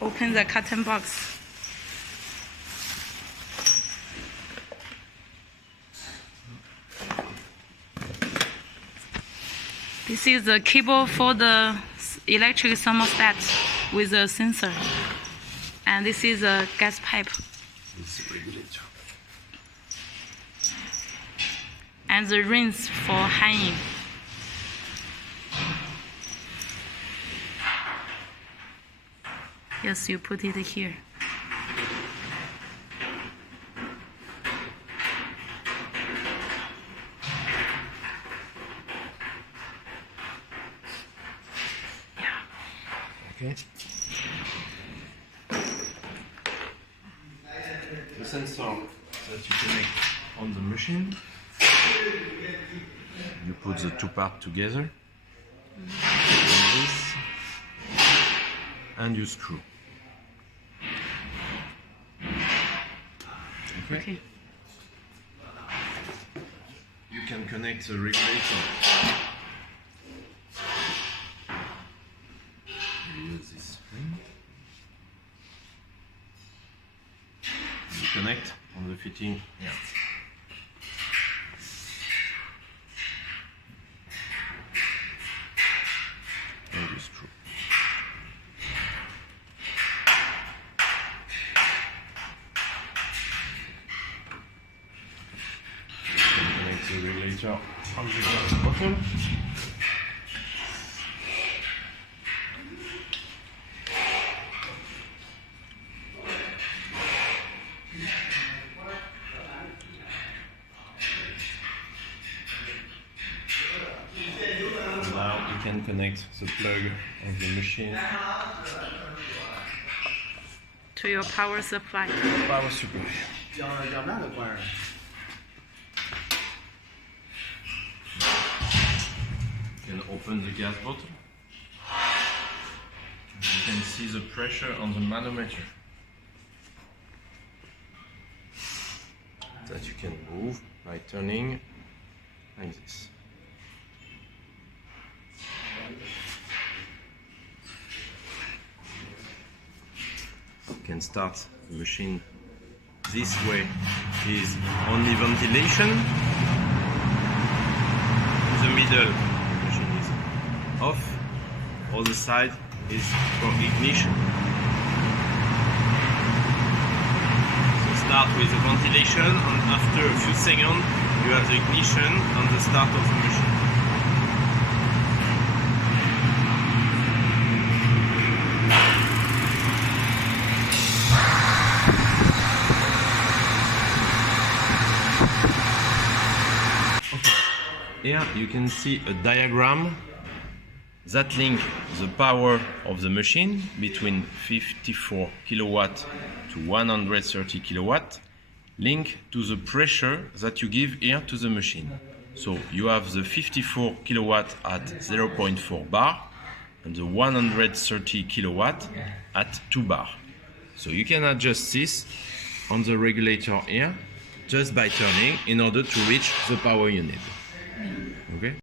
open the carton box. This is the cable for the electric thermostat with a sensor. And this is a gas pipe. It's a regulator. And the rings for hanging. Yes, you put it here. Okay. The sensor that you connect on the machine, you put the two parts together, like this, and you screw. Okay. You can connect the regulator. Use this spring. You connect on the fitting here. And you screw. You can connect the regulator on the gas bottle. Now you can connect the plug of the machine To your power supply. power supply. You can open the gas bottle. You can see the pressure on the manometer that you can move by turning like this. You can start the machine this way is only ventilation. In the middle, the machine is off. Other side is for ignition. So start with the ventilation, and after a few seconds you have the ignition and the start of the machine. Here you can see a diagram that links the power of the machine between 54 kilowatt to 130 kilowatt, linked to the pressure that you give here to the machine. So you have the 54 kilowatt at 0.4 bar and the 130 kilowatt at 2 bar. So you can adjust this on the regulator here just by turning in order to reach the power you need. Okay?